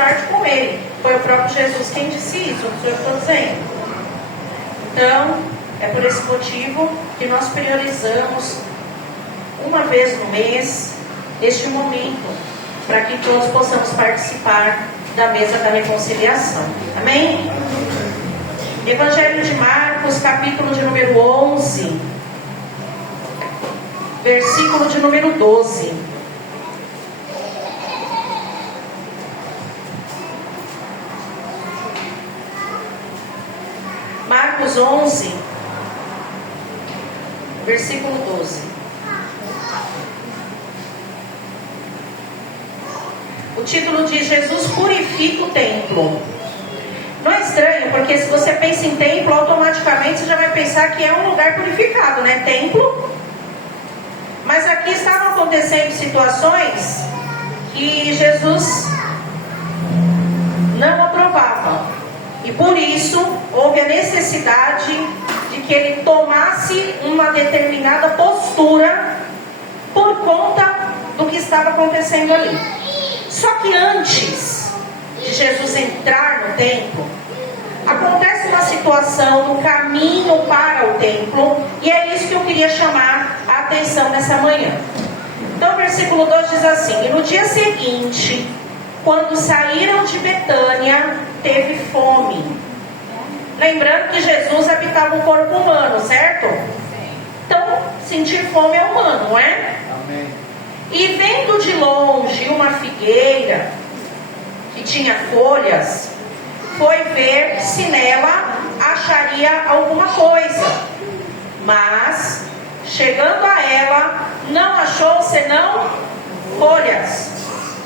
parte com ele. Foi o próprio Jesus quem disse isso, o que eu estou dizendo. Então, é por esse motivo que nós priorizamos uma vez no mês este momento, para que todos possamos participar da mesa da reconciliação. Amém? Evangelho de Marcos, capítulo de número 11, versículo de número 12. Marcos 11, versículo 12. O título diz: Jesus purifica o templo. Não é estranho, porque se você pensa em templo, automaticamente você já vai pensar que é um lugar purificado, né? Templo. Mas aqui estavam acontecendo situações que Jesus não aprovava. E por isso houve a necessidade de que ele tomasse uma determinada postura por conta do que estava acontecendo ali. Só que antes de Jesus entrar no templo, acontece uma situação no caminho para o templo, e é isso que eu queria chamar a atenção nessa manhã. Então o versículo 2 diz assim: e no dia seguinte, quando saíram de Betânia, teve fome. Lembrando que Jesus habitava um corpo humano, certo? Então, sentir fome é humano, não é? Amém. E vendo de longe uma figueira que tinha folhas, foi ver se nela acharia alguma coisa. Mas, chegando a ela, não achou senão folhas,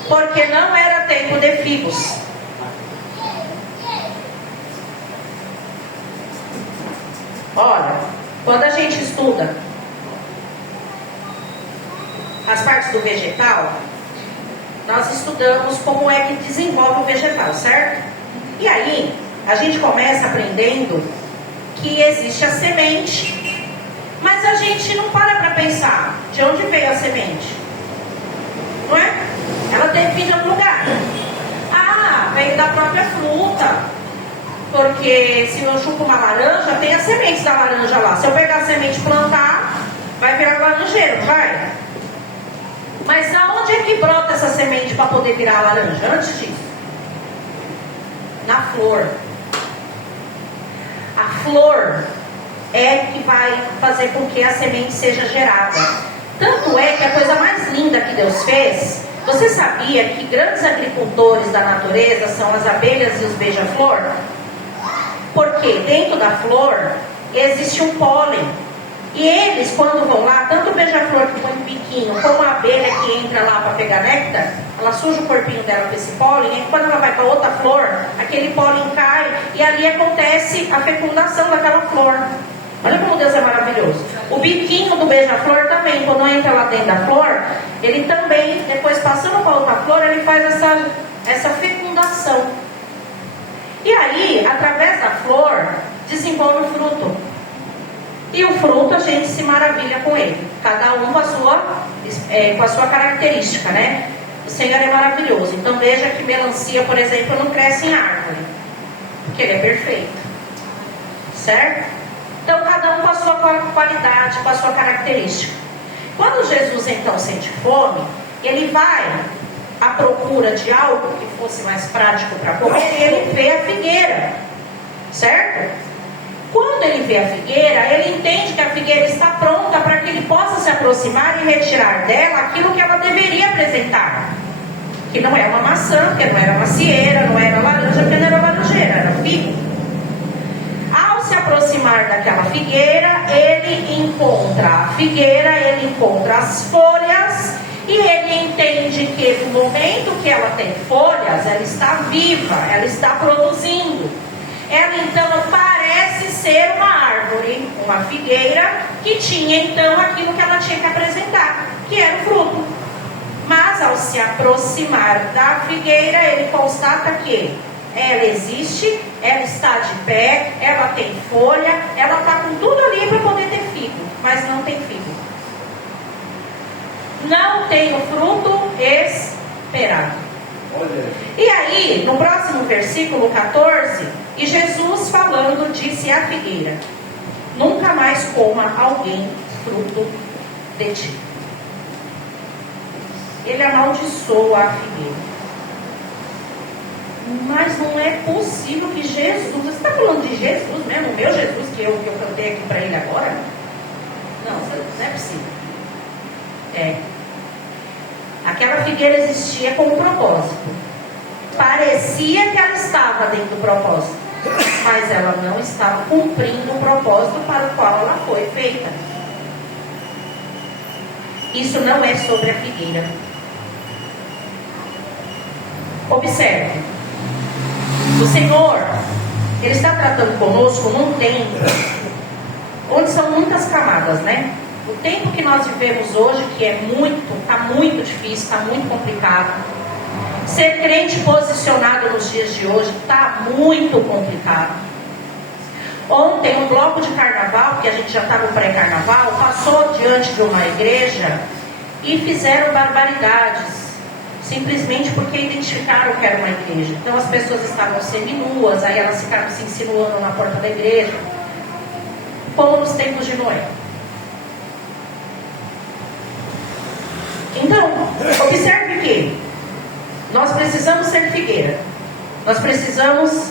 porque não era tempo de figos. Olha, quando a gente estuda as partes do vegetal, nós estudamos como é que desenvolve o vegetal, certo? E aí, a gente começa aprendendo que existe a semente, mas a gente não para pensar de onde veio a semente, não é? Ela teve que vir de algum lugar. Ah, veio da própria fruta, porque se eu chupo uma laranja, tem as sementes da laranja lá. Se eu pegar a semente e plantar, vai virar laranjeiro, não vai? Mas aonde é que brota essa semente para poder virar laranja? Antes disso, na flor. A flor é que vai fazer com que a semente seja gerada. Tanto é que a coisa mais linda que Deus fez, você sabia que grandes agricultores da natureza são as abelhas e os beija-flor? Porque dentro da flor existe um pólen. E eles, quando vão lá, tanto o beija-flor que põe o biquinho, como a abelha que entra lá para pegar néctar, ela suja o corpinho dela com esse pólen, e quando ela vai para outra flor, aquele pólen cai, e ali acontece a fecundação daquela flor. Olha como Deus é maravilhoso. O biquinho do beija-flor também, quando entra lá dentro da flor, ele também, depois passando para outra flor, ele faz essa fecundação. E aí, através da flor, desenvolve o fruto. E o fruto a gente se maravilha com ele. Cada um com a sua característica, né? O Senhor é maravilhoso. Então veja que melancia, por exemplo, não cresce em árvore, porque ele é perfeito. Certo? Então cada um com a sua qualidade, com a sua característica. Quando Jesus então sente fome, ele vai à procura de algo que fosse mais prático para comer, e ele vê a figueira. Certo? Quando ele vê a figueira, ele entende que a figueira está pronta para que ele possa se aproximar e retirar dela aquilo que ela deveria apresentar. Que não é uma maçã, que não era macieira, não era laranja, porque não era laranjeira, era figo. Ao se aproximar daquela figueira, ele encontra a figueira, ele encontra as folhas, e ele entende que no momento que ela tem folhas, ela está viva, ela está produzindo. Ela então parece ser uma árvore, uma figueira, que tinha então aquilo que ela tinha que apresentar, que era o fruto. Mas ao se aproximar da figueira, ele constata que ela existe, ela está de pé, ela tem folha, ela está com tudo ali para poder ter figo, mas não tem figo. Não tem o fruto esperado. E aí, no próximo versículo 14, e Jesus falando disse à figueira: nunca mais coma alguém fruto de ti. Ele amaldiçoou a figueira. Mas não é possível que Jesus, você está falando de Jesus mesmo, o meu Jesus que eu cantei aqui para ele agora? Não é possível. Aquela figueira existia com um propósito. Parecia que ela estava dentro do propósito, mas ela não estava cumprindo o propósito para o qual ela foi feita. Isso não é sobre a figueira. Observe, o Senhor, Ele está tratando conosco num tempo onde são muitas camadas, né? O tempo que nós vivemos hoje, que está muito difícil, está muito complicado. Ser crente posicionado nos dias de hoje está muito complicado. Ontem, um bloco de carnaval, que a gente já está no pré-carnaval, passou diante de uma igreja e fizeram barbaridades, simplesmente porque identificaram que era uma igreja. Então as pessoas estavam seminuas, aí elas ficaram se insinuando na porta da igreja, como nos tempos de Noé. Então, observe que nós precisamos ser figueira. Nós precisamos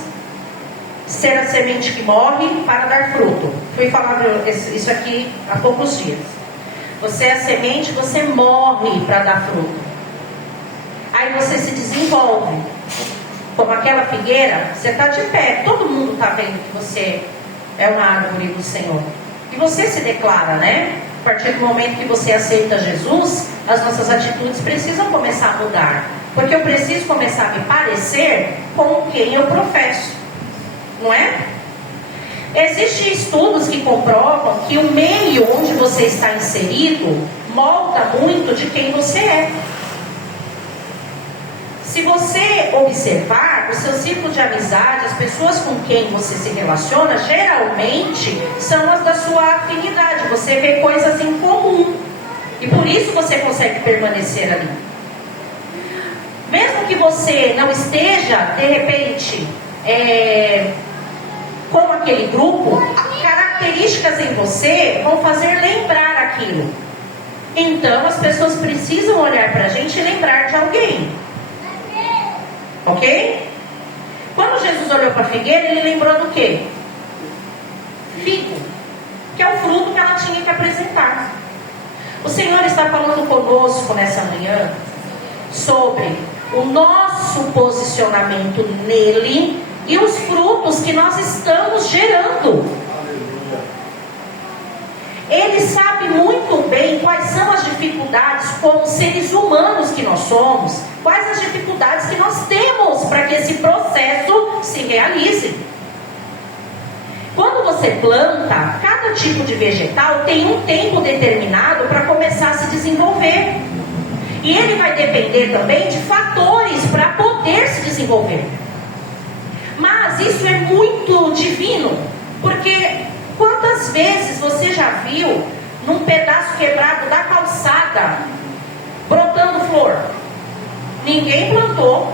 ser a semente que morre para dar fruto. Fui falar isso aqui há poucos dias. Você é a semente, você morre para dar fruto. Aí você se desenvolve. Como aquela figueira, você está de pé. Todo mundo está vendo que você é uma árvore do Senhor. E você se declara, né? A partir do momento que você aceita Jesus, as nossas atitudes precisam começar a mudar. Porque eu preciso começar a me parecer com quem eu professo. Não é? Existem estudos que comprovam que o meio onde você está inserido molda muito de quem você é. Se você observar o seu círculo de amizade, as pessoas com quem você se relaciona, geralmente são as da sua afinidade. Você vê coisas em comum. E por isso você consegue permanecer ali. Mesmo que você não esteja, de repente, com aquele grupo, características em você vão fazer lembrar aquilo. Então as pessoas precisam olhar para a gente e lembrar de alguém. Ok? Quando Jesus olhou para a figueira, ele lembrou do quê? Figo, que é o fruto que ela tinha que apresentar. O Senhor está falando conosco nessa manhã sobre o nosso posicionamento nele e os frutos que nós estamos gerando. Ele sabe muito bem quais são as dificuldades como seres humanos que nós somos, quais as dificuldades que nós temos para que esse processo se realize. Quando você planta, cada tipo de vegetal tem um tempo determinado para começar a se desenvolver. E ele vai depender também de fatores para poder se desenvolver. Mas isso é muito divino, porque quantas vezes você já viu num pedaço quebrado da calçada brotando flor? Ninguém plantou.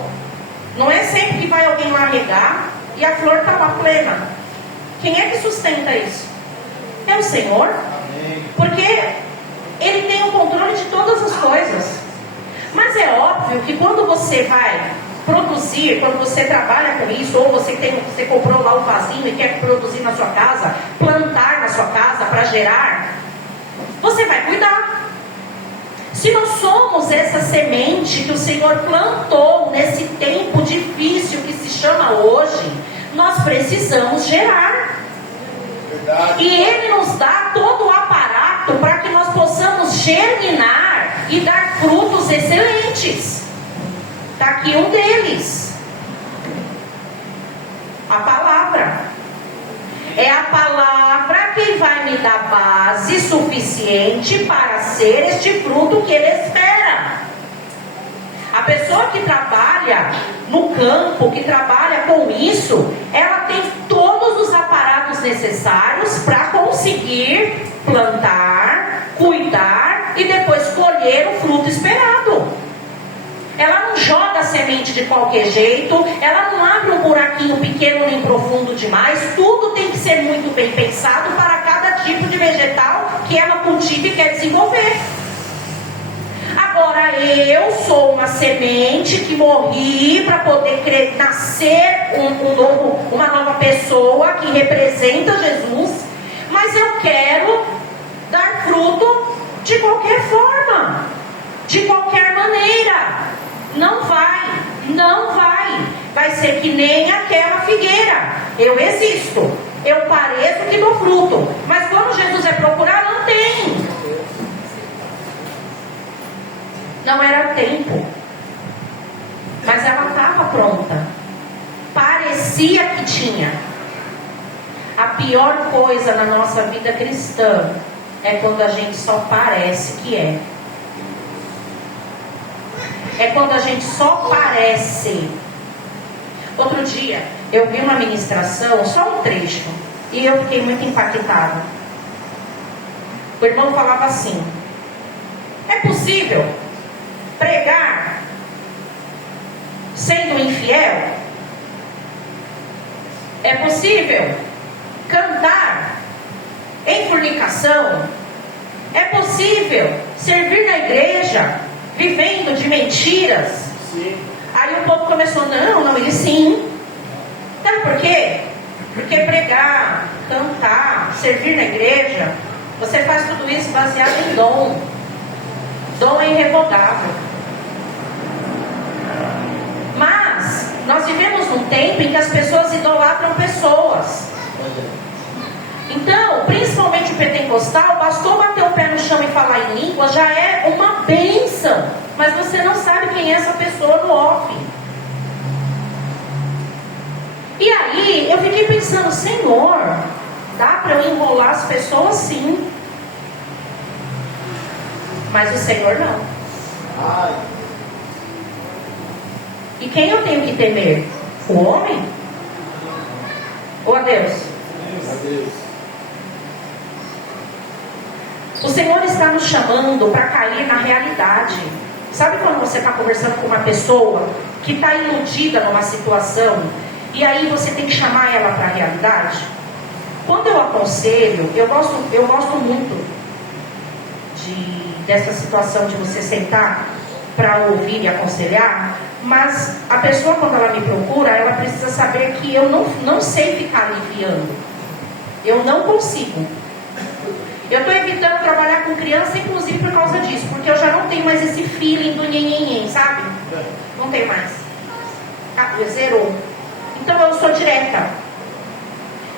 Não é sempre que vai alguém lá regar e a flor está lá plena. Quem é que sustenta isso? É o Senhor. Porque Ele tem o controle de todas as coisas. Mas é óbvio que quando você vai produzir, quando você trabalha com isso, ou você comprou lá um vasinho e quer produzir na sua casa, plantar na sua casa para gerar, você vai cuidar. Se nós somos essa semente que o Senhor plantou nesse tempo difícil que se chama hoje, nós precisamos gerar. Verdade. E Ele nos dá todo o aparato para que nós possamos germinar e dar frutos excelentes. Está aqui um deles. A palavra. É a palavra que vai me dar base suficiente para ser este fruto que Ele espera. A pessoa que trabalha no campo, que trabalha com isso, ela tem todos os aparatos necessários para conseguir plantar, cuidar e depois colher o fruto esperado. ela não joga a semente de qualquer jeito, ela não abre um buraquinho pequeno nem profundo demais, tudo tem que ser muito bem pensado para cada tipo de vegetal que ela cultiva e quer desenvolver. Agora, eu sou uma semente que morri para poder nascer uma nova pessoa que representa Jesus, mas eu quero dar fruto de qualquer forma, de qualquer maneira. Não vai. Vai ser que nem aquela figueira. Eu existo, eu pareço que dou fruto, mas quando Jesus é procurado, não tem. Não era tempo, mas ela estava pronta. Parecia que tinha. A pior coisa na nossa vida cristã é quando a gente só parece que é. É quando a gente só parece. Outro dia, eu vi uma ministração, só um trecho, e eu fiquei muito impactada. O irmão falava assim: é possível pregar sendo infiel? É possível cantar em fornicação? É possível servir na igreja vivendo de mentiras? Sim. Aí o povo começou: não, ele sim. Sabe por quê? Porque pregar, cantar, servir na igreja, você faz tudo isso baseado em dom. Dom é irrevogável. Mas nós vivemos num tempo em que as pessoas idolatram pessoas. Então, principalmente o pentecostal, bastou bater o pé no chão e falar em língua, já é uma bênção. Mas você não sabe quem é essa pessoa no off. E aí, eu fiquei pensando: Senhor, dá para eu enrolar as pessoas sim. Mas o Senhor não. Ai. E quem eu tenho que temer? O homem? Ou a Deus? A Deus. O Senhor está nos chamando para cair na realidade. Sabe quando você está conversando com uma pessoa que está iludida numa situação, e aí você tem que chamar ela para a realidade? Quando eu aconselho, eu gosto muito dessa situação de você sentar para ouvir e aconselhar, mas a pessoa, quando ela me procura, ela precisa saber que eu não sei ficar aliviando. Eu não consigo. Eu estou evitando trabalhar com criança, inclusive por causa disso, porque eu já não tenho mais esse feeling do nhenhenhen, sabe? Não tenho mais. Zerou. Então eu sou direta.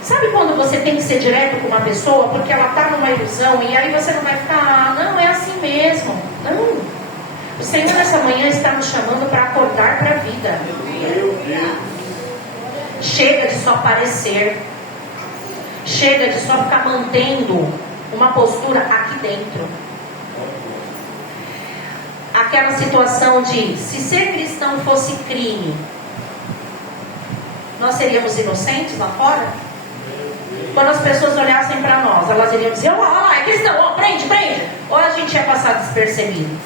Sabe quando você tem que ser direto com uma pessoa porque ela está numa ilusão e aí você não vai ficar: não, é assim mesmo. Não. O Senhor nessa manhã está nos chamando para acordar para a vida. Chega de só parecer. Chega de só ficar mantendo uma postura aqui dentro. Aquela situação de: se ser cristão fosse crime, nós seríamos inocentes lá fora? Quando as pessoas olhassem para nós, elas iriam dizer: olha lá, é cristão, ó, prende. Ou a gente ia passar despercebido?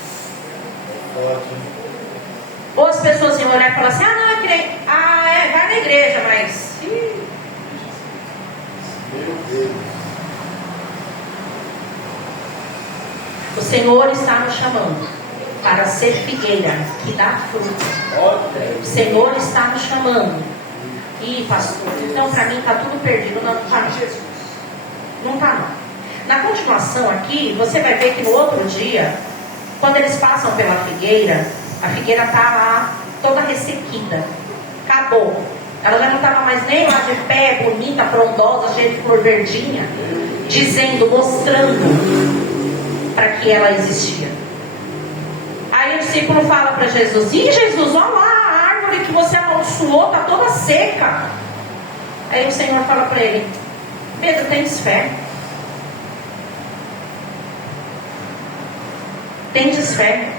Ou as pessoas iam olhar e falar assim: ah, não, é crente. Ah, é, vai na igreja, mas... Meu Deus. O Senhor está nos chamando para ser figueira que dá fruto. O Senhor está nos chamando. Ih, pastor, então para mim está tudo perdido. Não está não. Não está não. Na continuação aqui, você vai ver que no outro dia, quando eles passam pela figueira, a figueira está lá toda ressequida. Acabou. Ela já não estava mais nem lá de pé, bonita, frondosa, cheia de flor verdinha, dizendo, mostrando para que ela existia. Aí o discípulo fala para Jesus: ih, Jesus, olha lá, a árvore que você amaldiçoou está toda seca. Aí o Senhor fala para ele: Pedro, tens fé? Tendes fé?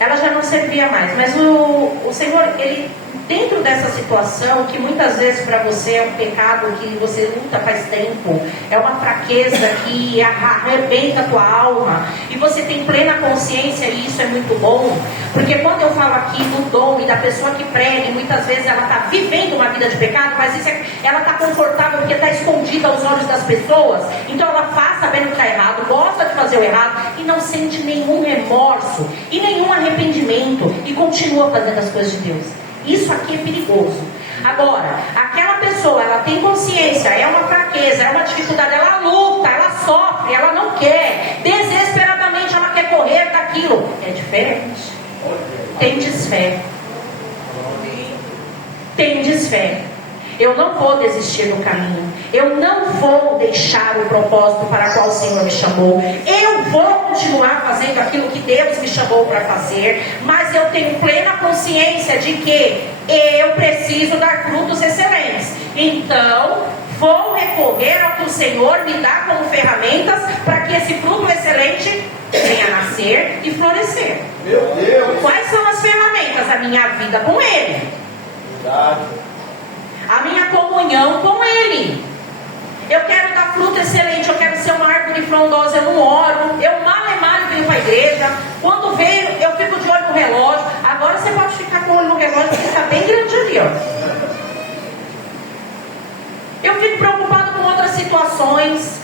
ela já não servia mais. Mas o Senhor, Ele, dentro dessa situação, que muitas vezes para você é um pecado que você luta faz tempo, é uma fraqueza que arrebenta a tua alma, e você tem plena consciência, e isso é muito bom, porque quando eu falo aqui do dom e da pessoa que prega, muitas vezes ela está vivendo uma vida de pecado, mas ela está confortável porque está escondida aos olhos das pessoas, então ela faz sabendo que está errado, gosta de fazer o errado, e não sente nenhum remorso, e nenhum arrependimento, e continua fazendo as coisas de Deus. Isso aqui é perigoso. Agora, aquela pessoa, ela tem consciência, é uma fraqueza, é uma dificuldade, ela luta, ela sofre, ela não quer, desesperadamente ela quer correr daquilo. É diferente. Tem desfé. Tem desfé. Eu não vou desistir do caminho. Eu não vou deixar o propósito para o qual o Senhor me chamou. Eu vou continuar fazendo aquilo que Deus me chamou para fazer. Mas eu tenho plena consciência de que eu preciso dar frutos excelentes. Então, vou recorrer ao que o Senhor me dá como ferramentas para que esse fruto excelente venha a nascer e florescer. Meu Deus! Quais são as ferramentas? A minha vida com Ele. Verdade. A minha comunhão com Ele. Eu quero dar fruto excelente, eu quero ser uma árvore frondosa, eu não oro, eu mal venho para a igreja, quando venho eu fico de olho no relógio. Agora você pode ficar com o olho no relógio, porque está bem grande ali, ó. Eu fico preocupado com outras situações.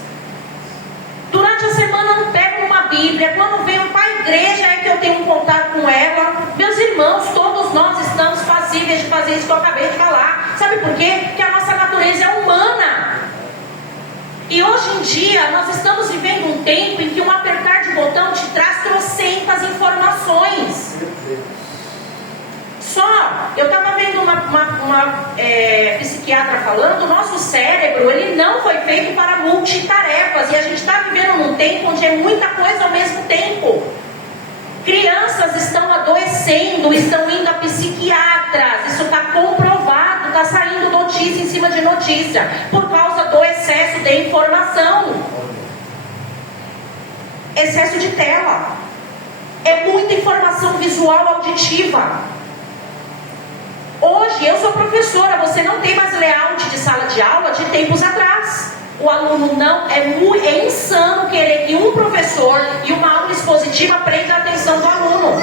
Durante a semana eu não pego uma Bíblia, quando venho para a igreja é que eu tenho um contato com ela. Meus irmãos, todos nós estamos passíveis de fazer isso que eu acabei de falar. Sabe por quê? Porque a nossa natureza é humana. E hoje em dia nós estamos vivendo um tempo em que um apertar de botão te traz trocentas informações. Só, eu estava vendo uma psiquiatra falando, o nosso cérebro, ele não foi feito para multitarefas, e a gente está vivendo num tempo onde é muita coisa ao mesmo tempo. Crianças estão adoecendo, estão indo a psiquiatras, isso está comprovado, está saindo notícia em cima de notícia, por causa do excesso de informação. Excesso de tela. É muita informação visual, auditiva. Hoje, eu sou professora, você não tem mais layout de sala de aula de tempos atrás. O aluno não, é insano querer que um professor e uma aula expositiva prenda a atenção do aluno.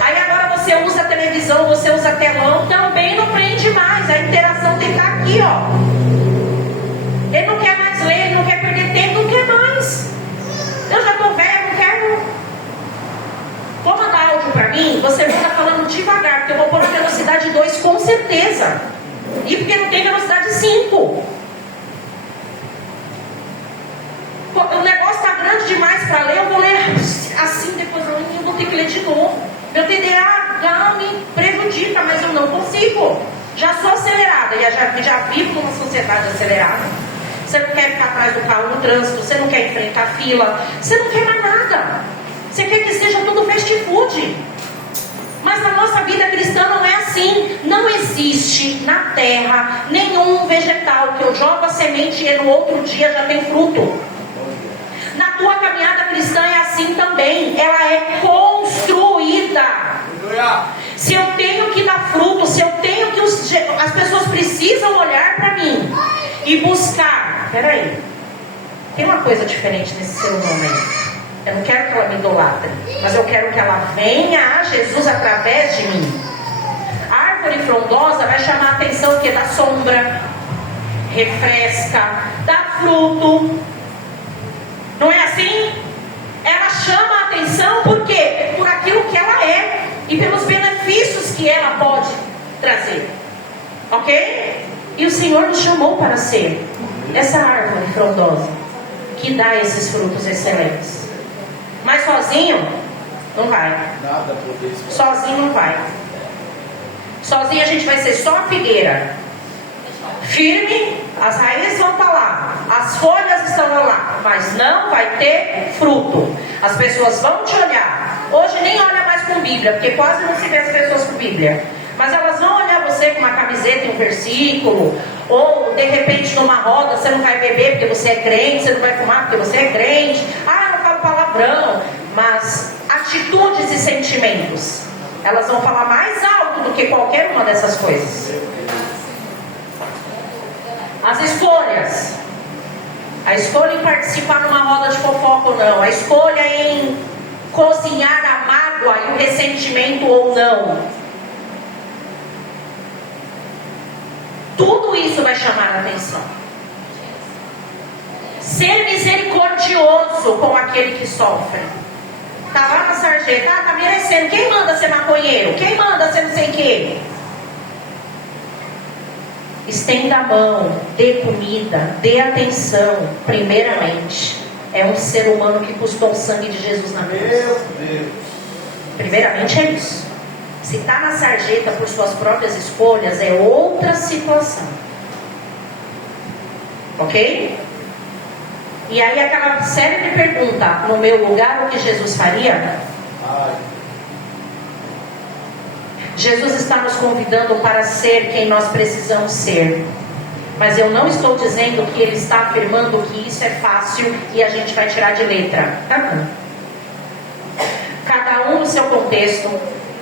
Aí agora você usa a televisão, você usa telão, também não prende mais, a interação tem que estar aqui, ó. Ele não quer mais ler, ele não quer perder tempo, não quer mais. Eu já estou velho, não quero. Vou mandar áudio para mim, você vai estar falando devagar, porque eu vou pôr na velocidade 2 com certeza. E porque não tem velocidade 5. O negócio está grande demais para ler, eu vou ler assim, depois eu vou ter que ler de novo. Meu TDAH me prejudica, mas eu não consigo. Já sou acelerada, já vivo numa sociedade acelerada. Você não quer ficar atrás do carro no trânsito, você não quer enfrentar fila, você não quer mais nada. Você quer que seja tudo fast food. Mas na nossa vida cristã não é assim. Não existe na terra nenhum vegetal que eu jogo a semente e no outro dia já tem fruto. Na tua caminhada cristã é assim também. Ela é construída. Se eu tenho que dar fruto, se eu tenho que... As pessoas precisam olhar para mim e buscar. Peraí, tem uma coisa diferente nesse ser humano aí. Eu não quero que ela me idolatre, mas eu quero que ela venha a Jesus através de mim. A árvore frondosa vai chamar a atenção porque dá sombra, refresca, dá fruto. Não é assim? Ela chama a atenção por quê? Por aquilo que ela é e pelos benefícios que ela pode trazer. Ok? E o Senhor nos chamou para ser essa árvore frondosa que dá esses frutos excelentes. Mas sozinho não vai. Sozinho não vai. Sozinho a gente vai ser só a figueira. Firme, as raízes vão estar lá, as folhas estão lá, mas não vai ter fruto. As pessoas vão te olhar. Hoje nem olha mais com Bíblia, porque quase não se vê as pessoas com Bíblia. Mas elas vão olhar você com uma camiseta e um versículo, ou de repente numa roda você não vai beber porque você é crente, você não vai fumar porque você é crente. Ah, eu não falo palavrão. Mas a atitudes e sentimentos. Elas vão falar mais alto do que qualquer uma dessas coisas. As escolhas. A escolha em participar numa roda de fofoca ou não. A escolha em cozinhar a mágoa e o ressentimento ou não. Tudo isso vai chamar a atenção. Ser misericordioso com aquele que sofre. Tá lá na sarjeta, tá merecendo. Quem manda ser maconheiro? Quem manda ser não sei quem? Estenda a mão, dê comida, dê atenção, primeiramente. É um ser humano que custou o sangue de Jesus na cruz. Meu Deus. Primeiramente é isso. Se está na sarjeta por suas próprias escolhas, é outra situação. Ok? E aí aquela célebre pergunta, no meu lugar o que Jesus faria? Jesus está nos convidando para ser quem nós precisamos ser. Mas eu não estou dizendo que Ele está afirmando que isso é fácil e a gente vai tirar de letra. Não. Cada um no seu contexto,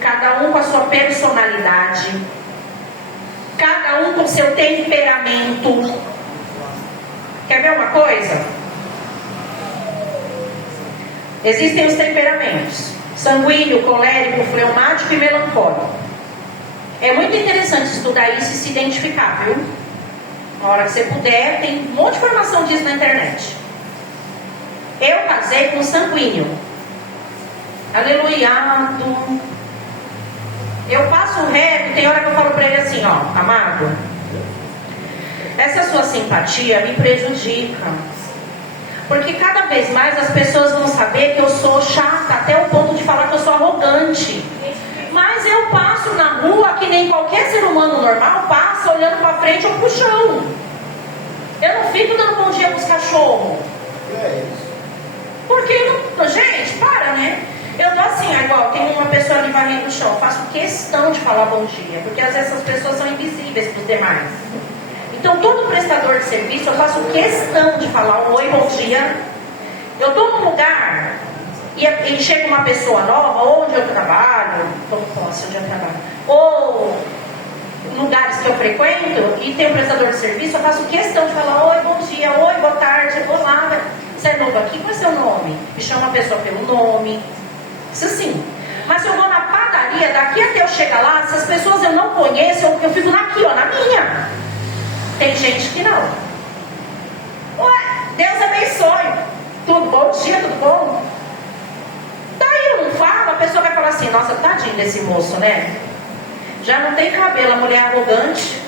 cada um com a sua personalidade, cada um com seu temperamento. Quer ver uma coisa? Existem os temperamentos: sanguíneo, colérico, fleumático e melancólico. É muito interessante estudar isso e se identificar, viu? Na hora que você puder, tem um monte de informação disso na internet. Eu casei com sanguíneo. Aleluiado. Eu passo o rap, tem hora que eu falo pra ele assim, ó, amado, essa sua simpatia me prejudica. Porque cada vez mais as pessoas vão saber que eu sou chata, até o ponto de falar que eu sou arrogante. Mas eu passo na rua que nem qualquer ser humano normal passa, olhando pra frente ou pro chão. Eu não fico dando bom dia pros cachorros. Porque, gente, para, né? Eu tô assim, igual, tem uma pessoa ali varrendo o chão, eu faço questão de falar bom dia, porque às vezes essas pessoas são invisíveis pros demais. Então, todo prestador de serviço, eu faço questão de falar um oi, bom dia. Eu estou num lugar e chega uma pessoa nova, onde eu trabalho, como posso, onde eu trabalho, ou lugares que eu frequento, e tem um prestador de serviço, eu faço questão de falar oi, bom dia, oi, boa tarde, olá, você é novo aqui, qual é seu nome? Me chama a pessoa pelo nome, isso sim. Mas se eu vou na padaria, daqui até eu chegar lá, essas pessoas eu não conheço, eu fico aqui, ó, na minha. Tem gente que não. Ué, Deus abençoe. Tudo bom? Dia, tudo bom? Daí eu não falo, a pessoa vai falar assim, nossa, tadinho desse moço, né? Já não tem cabelo, a mulher arrogante.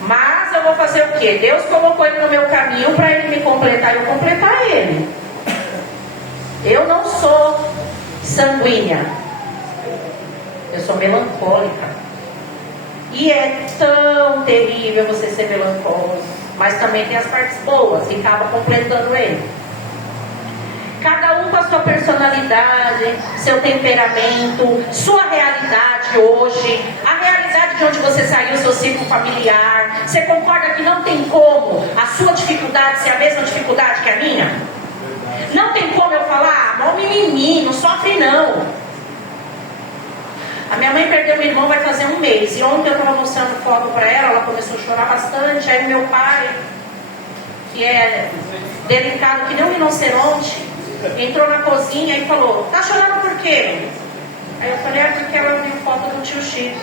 Mas eu vou fazer o quê? Deus colocou ele no meu caminho para ele me completar e eu completar ele. Eu não sou sanguínea. Eu sou melancólica. E é tão terrível você ser melancólico. Mas também tem as partes boas e acaba completando ele. Cada um com a sua personalidade, seu temperamento, sua realidade hoje, a realidade de onde você saiu, seu ciclo familiar. Você concorda que não tem como a sua dificuldade ser a mesma dificuldade que a minha? Não tem como eu falar, mó mimimi, não sofre não. A minha mãe perdeu meu irmão vai fazer 1 mês. E ontem eu estava mostrando foto para ela começou a chorar bastante. Aí meu pai, que é delicado que nem um rinoceronte, entrou na cozinha e falou, tá chorando por quê? Aí eu falei, porque ela viu foto do tio Chico.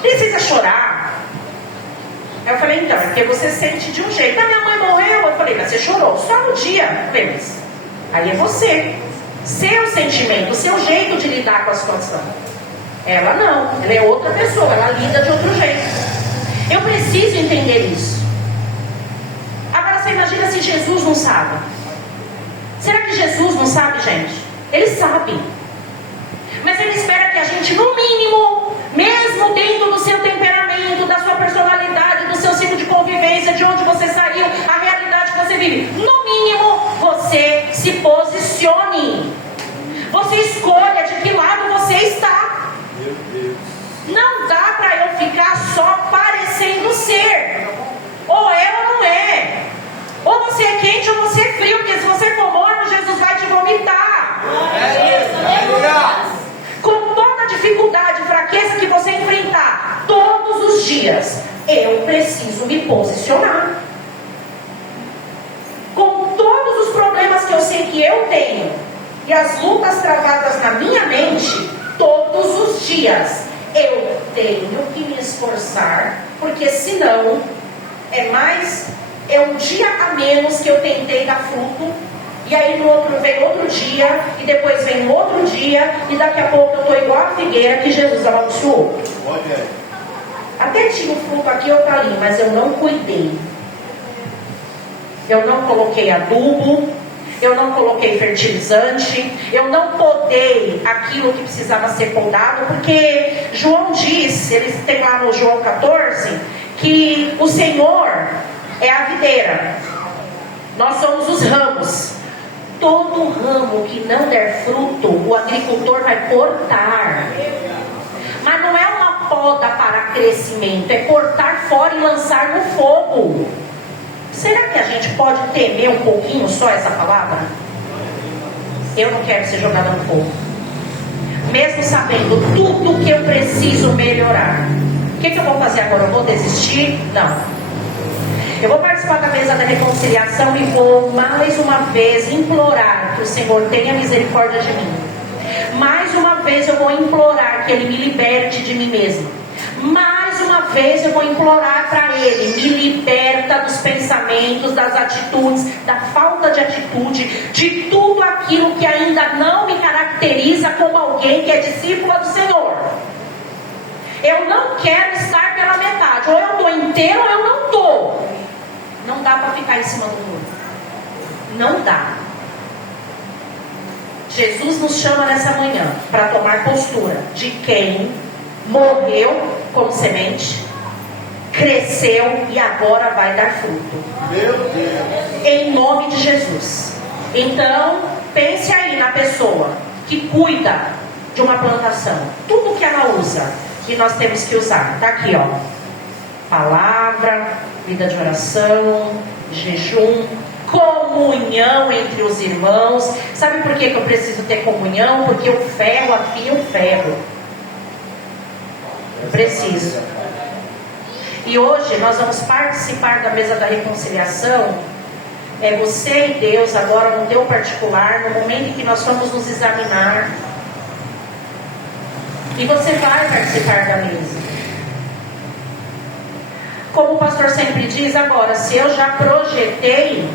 Precisa chorar? Aí eu falei, então, porque você sente de um jeito. A minha mãe morreu. Eu falei, mas você chorou só no dia. Eu falei, mas aí é você. Seu sentimento, seu jeito de lidar com a situação. Ela não, ela é outra pessoa, ela lida de outro jeito. Eu preciso entender isso. Agora você imagina se Jesus não sabe. Será que Jesus não sabe, gente? Ele sabe. Mas ele espera que a gente, no mínimo, mesmo dentro do seu temperamento, da sua personalidade, do seu ciclo de convivência, de onde você saiu, a realidade que você vive, no mínimo, você se posicione. Você escolha de que lado você está. Não dá para eu ficar só parecendo ser. Ou é ou não é. Ou você é quente ou você é frio. Porque se você preciso me posicionar. Com todos os problemas que eu sei que eu tenho e as lutas travadas na minha mente, todos os dias eu tenho que me esforçar, porque senão é um dia a menos que eu tentei dar fruto, e aí no outro vem outro dia, e depois vem outro dia, e daqui a pouco eu estou igual a figueira que Jesus amaldiçoou. Até tinha um fruto aqui, outro ali, mas eu não cuidei. Eu não coloquei adubo, eu não coloquei fertilizante, eu não podei aquilo que precisava ser podado, porque João diz, eles têm lá no João 14, que o Senhor é a videira, nós somos os ramos. Todo ramo que não der fruto, o agricultor vai cortar. Mas não é uma poda para crescimento, é cortar fora e lançar no fogo. Será que a gente pode temer um pouquinho só essa palavra? Eu não quero ser jogada no fogo. Mesmo sabendo tudo que eu preciso melhorar. O que eu vou fazer agora? Eu vou desistir? Não. Eu vou participar da mesa da reconciliação e vou mais uma vez implorar que o Senhor tenha misericórdia de mim. Mais uma vez eu vou implorar que Ele me liberte de mim mesmo. Mais uma vez eu vou implorar para Ele, me liberta dos pensamentos, das atitudes, da falta de atitude, de tudo aquilo que ainda não me caracteriza como alguém que é discípula do Senhor. Eu não quero estar pela metade, ou eu estou inteiro ou eu não estou. Não dá para ficar em cima do muro. Não dá. Jesus nos chama nessa manhã para tomar postura de quem morreu como semente, cresceu e agora vai dar fruto. Meu Deus. Em nome de Jesus. Então, pense aí na pessoa que cuida de uma plantação. Tudo que ela usa, que nós temos que usar. Está aqui, ó. Palavra, vida de oração, jejum, comunhão entre os irmãos. Sabe por que eu preciso ter comunhão? Porque o ferro afia o ferro. Eu preciso. E hoje nós vamos participar da mesa da reconciliação. É você e Deus agora no teu particular, no momento em que nós vamos nos examinar. E você vai participar da mesa. Como o pastor sempre diz, agora, se eu já projetei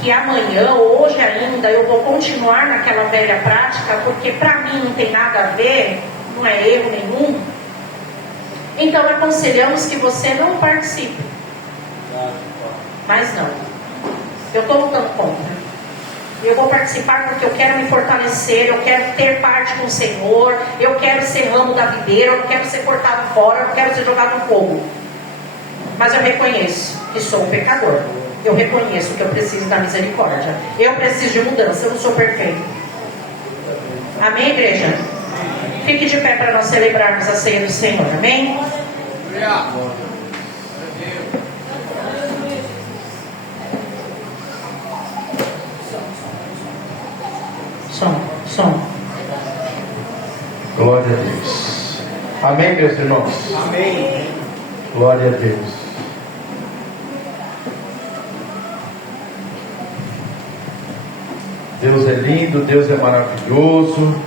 que amanhã, ou hoje ainda, eu vou continuar naquela velha prática, porque para mim não tem nada a ver, não é erro nenhum, então aconselhamos que você não participe. Mas não, eu estou lutando contra. Eu vou participar porque eu quero me fortalecer, eu quero ter parte com o Senhor, eu quero ser ramo da videira, eu não quero ser cortado fora, eu não quero ser jogado no fogo. Mas eu reconheço que sou um pecador. Eu reconheço que eu preciso da misericórdia. Eu preciso de mudança, eu não sou perfeito. Amém, igreja? Fique de pé para nós celebrarmos a ceia do Senhor. Amém? Som. Glória a Deus. Amém, meus irmãos? Amém. Glória a Deus. Deus é lindo, Deus é maravilhoso.